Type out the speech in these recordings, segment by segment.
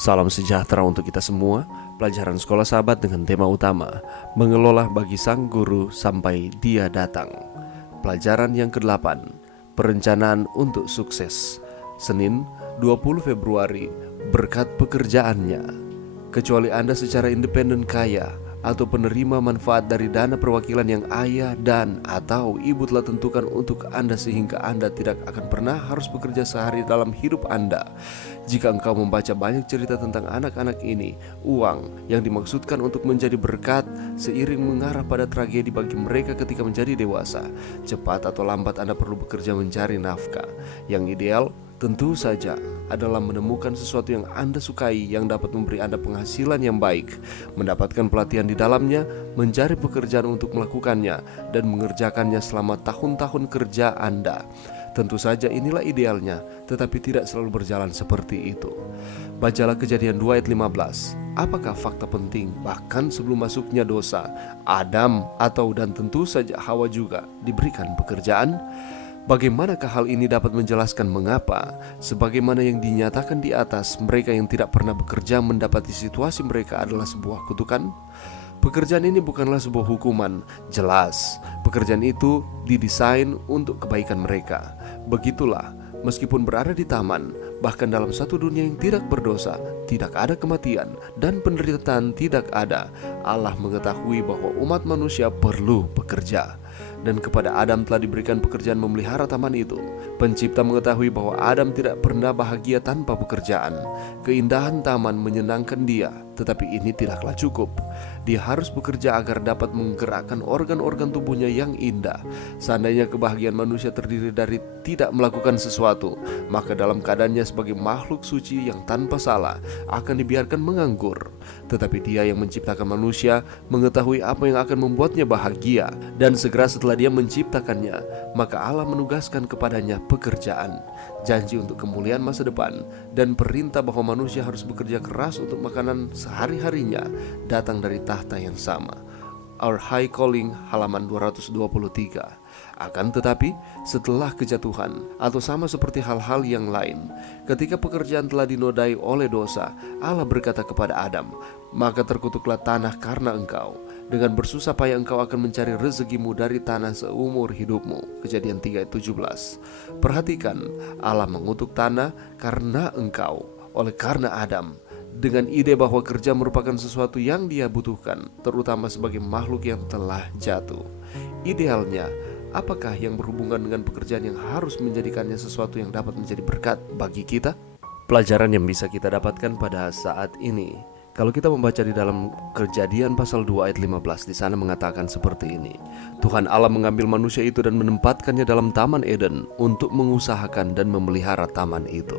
Salam sejahtera untuk kita semua. Pelajaran Sekolah Sahabat dengan tema utama mengelola bagi sang guru sampai dia datang. Pelajaran yang ke-8, perencanaan untuk sukses. Senin 20 Februari, berkat pekerjaannya. Kecuali Anda secara independen kaya atau penerima manfaat dari dana perwakilan yang ayah dan atau ibu telah tentukan untuk Anda, sehingga Anda tidak akan pernah harus bekerja sehari dalam hidup Anda. Jika engkau membaca banyak cerita tentang anak-anak ini, uang yang dimaksudkan untuk menjadi berkat seiring mengarah pada tragedi bagi mereka ketika menjadi dewasa. Cepat atau lambat Anda perlu bekerja mencari nafkah. Yang ideal tentu saja adalah menemukan sesuatu yang Anda sukai yang dapat memberi Anda penghasilan yang baik, mendapatkan pelatihan di dalamnya, mencari pekerjaan untuk melakukannya, dan mengerjakannya selama tahun-tahun kerja Anda. Tentu saja inilah idealnya, tetapi tidak selalu berjalan seperti itu. Bacalah Kejadian 2 ayat 15. Apakah fakta penting bahkan sebelum masuknya dosa, Adam dan tentu saja Hawa juga diberikan pekerjaan? Bagaimanakah hal ini dapat menjelaskan mengapa, sebagaimana yang dinyatakan di atas, mereka yang tidak pernah bekerja mendapati situasi mereka adalah sebuah kutukan? Pekerjaan ini bukanlah sebuah hukuman, jelas. Pekerjaan itu didesain untuk kebaikan mereka. Begitulah, meskipun berada di taman, bahkan dalam satu dunia yang tidak berdosa, tidak ada kematian dan penderitaan tidak ada, Allah mengetahui bahwa umat manusia perlu bekerja. Dan kepada Adam telah diberikan pekerjaan memelihara taman itu. Pencipta mengetahui bahwa Adam tidak pernah bahagia tanpa pekerjaan. Keindahan taman menyenangkan dia, tetapi ini tidaklah cukup. Dia harus bekerja agar dapat menggerakkan organ-organ tubuhnya yang indah. Seandainya kebahagiaan manusia terdiri dari tidak melakukan sesuatu, maka dalam keadaannya sebagai makhluk suci yang tanpa salah akan dibiarkan menganggur. Tetapi Dia yang menciptakan manusia mengetahui apa yang akan membuatnya bahagia, dan segera setelah Dia menciptakannya, maka Allah menugaskan kepadanya pekerjaan, janji untuk kemuliaan masa depan, dan perintah bahwa manusia harus bekerja keras untuk makanan sehari-harinya datang dari tahta yang sama. Our High Calling, halaman 223. Akan tetapi, setelah kejatuhan, atau sama seperti hal-hal yang lain, ketika pekerjaan telah dinodai oleh dosa, Allah berkata kepada Adam, "Maka terkutuklah tanah karena engkau. Dengan bersusah payah engkau akan mencari rezekimu dari tanah seumur hidupmu." Kejadian 3 ayat 17. Perhatikan, Allah mengutuk tanah karena engkau, oleh karena Adam, dengan ide bahwa kerja merupakan sesuatu yang dia butuhkan, terutama sebagai makhluk yang telah jatuh. Idealnya, apakah yang berhubungan dengan pekerjaan yang harus menjadikannya sesuatu yang dapat menjadi berkat bagi kita? Pelajaran yang bisa kita dapatkan pada saat ini, kalau kita membaca di dalam Kejadian pasal 2 ayat 15, di sana mengatakan seperti ini. Tuhan Allah mengambil manusia itu dan menempatkannya dalam Taman Eden untuk mengusahakan dan memelihara taman itu.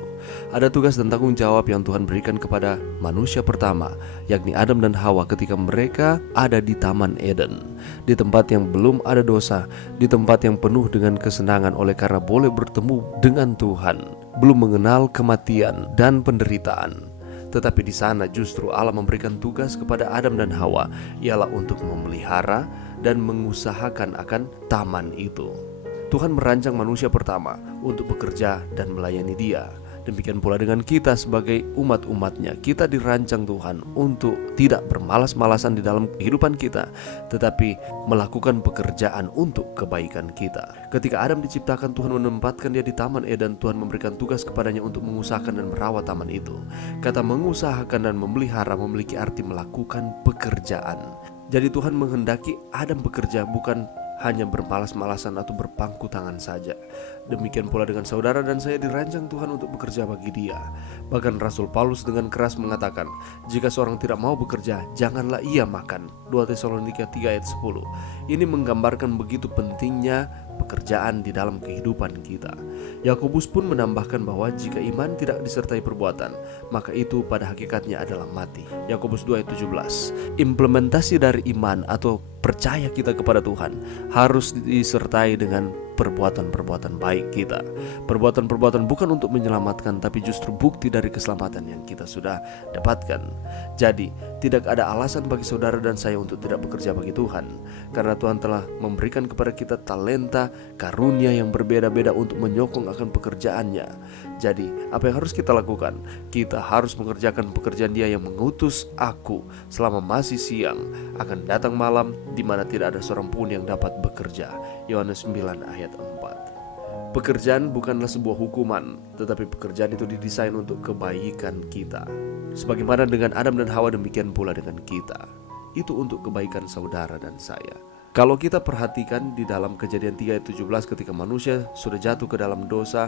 Ada tugas dan tanggung jawab yang Tuhan berikan kepada manusia pertama, yakni Adam dan Hawa, ketika mereka ada di Taman Eden, di tempat yang belum ada dosa, di tempat yang penuh dengan kesenangan oleh karena boleh bertemu dengan Tuhan, belum mengenal kematian dan penderitaan. Tetapi di sana justru Allah memberikan tugas kepada Adam dan Hawa, ialah untuk memelihara dan mengusahakan akan taman itu. Tuhan merancang manusia pertama untuk bekerja dan melayani Dia. Demikian pula dengan kita sebagai umat-umatnya. Kita dirancang Tuhan untuk tidak bermalas-malasan di dalam kehidupan kita, tetapi melakukan pekerjaan untuk kebaikan kita. Ketika Adam diciptakan, Tuhan menempatkan dia di Taman Eden. Tuhan memberikan tugas kepadanya untuk mengusahakan dan merawat taman itu. Kata mengusahakan dan memelihara memiliki arti melakukan pekerjaan. Jadi Tuhan menghendaki Adam bekerja, bukan hanya bermalas-malasan atau berpangku tangan saja. Demikian pula dengan saudara dan saya, dirancang Tuhan untuk bekerja bagi Dia. Bahkan Rasul Paulus dengan keras mengatakan, jika seorang tidak mau bekerja, janganlah ia makan. 2 Tesalonika 3 ayat 10. Ini menggambarkan begitu pentingnya pekerjaan di dalam kehidupan kita. Yakobus pun menambahkan bahwa jika iman tidak disertai perbuatan, maka itu pada hakikatnya adalah mati. Yakobus 2 ayat 17. Implementasi dari iman atau percaya kita kepada Tuhan harus disertai dengan perbuatan-perbuatan baik kita. Perbuatan-perbuatan bukan untuk menyelamatkan, tapi justru bukti dari keselamatan yang kita sudah dapatkan. Jadi, tidak ada alasan bagi saudara dan saya untuk tidak bekerja bagi Tuhan, karena Tuhan telah memberikan kepada kita talenta, karunia yang berbeda-beda untuk menyokong akan pekerjaannya. Jadi, apa yang harus kita lakukan? Kita harus mengerjakan pekerjaan Dia yang mengutus aku selama masih siang. Akan datang malam di mana tidak ada seorang pun yang dapat bekerja. Yohanes 9 ayat 4. Pekerjaan bukanlah sebuah hukuman, tetapi pekerjaan itu didesain untuk kebaikan kita. Sebagaimana dengan Adam dan Hawa, demikian pula dengan kita. Itu untuk kebaikan saudara dan saya. Kalau kita perhatikan di dalam Kejadian 3 ayat 17, ketika manusia sudah jatuh ke dalam dosa,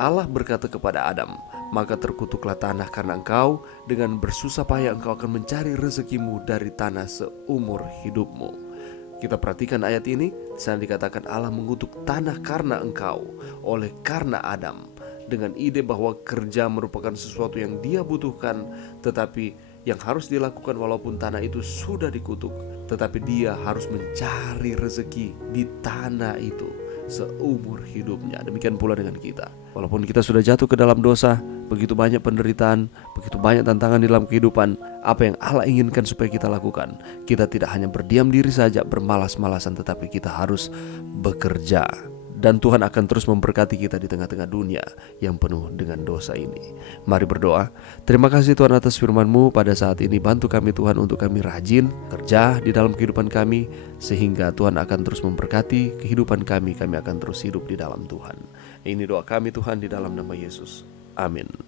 Allah berkata kepada Adam, "Maka terkutuklah tanah karena engkau, dengan bersusah payah engkau akan mencari rezekimu dari tanah seumur hidupmu." Kita perhatikan ayat ini, di sana dikatakan Allah mengutuk tanah karena engkau, oleh karena Adam, dengan ide bahwa kerja merupakan sesuatu yang dia butuhkan, tetapi yang harus dilakukan walaupun tanah itu sudah dikutuk, tetapi dia harus mencari rezeki di tanah itu seumur hidupnya. Demikian pula dengan kita. Walaupun kita sudah jatuh ke dalam dosa, begitu banyak penderitaan, begitu banyak tantangan di dalam kehidupan, apa yang Allah inginkan supaya kita lakukan? Kita tidak hanya berdiam diri saja, bermalas-malasan, tetapi kita harus bekerja. Dan Tuhan akan terus memberkati kita di tengah-tengah dunia yang penuh dengan dosa ini. Mari berdoa. Terima kasih Tuhan atas firman-Mu pada saat ini. Bantu kami Tuhan untuk kami rajin kerja di dalam kehidupan kami, sehingga Tuhan akan terus memberkati kehidupan kami. Kami akan terus hidup di dalam Tuhan. Ini doa kami Tuhan di dalam nama Yesus. Amin.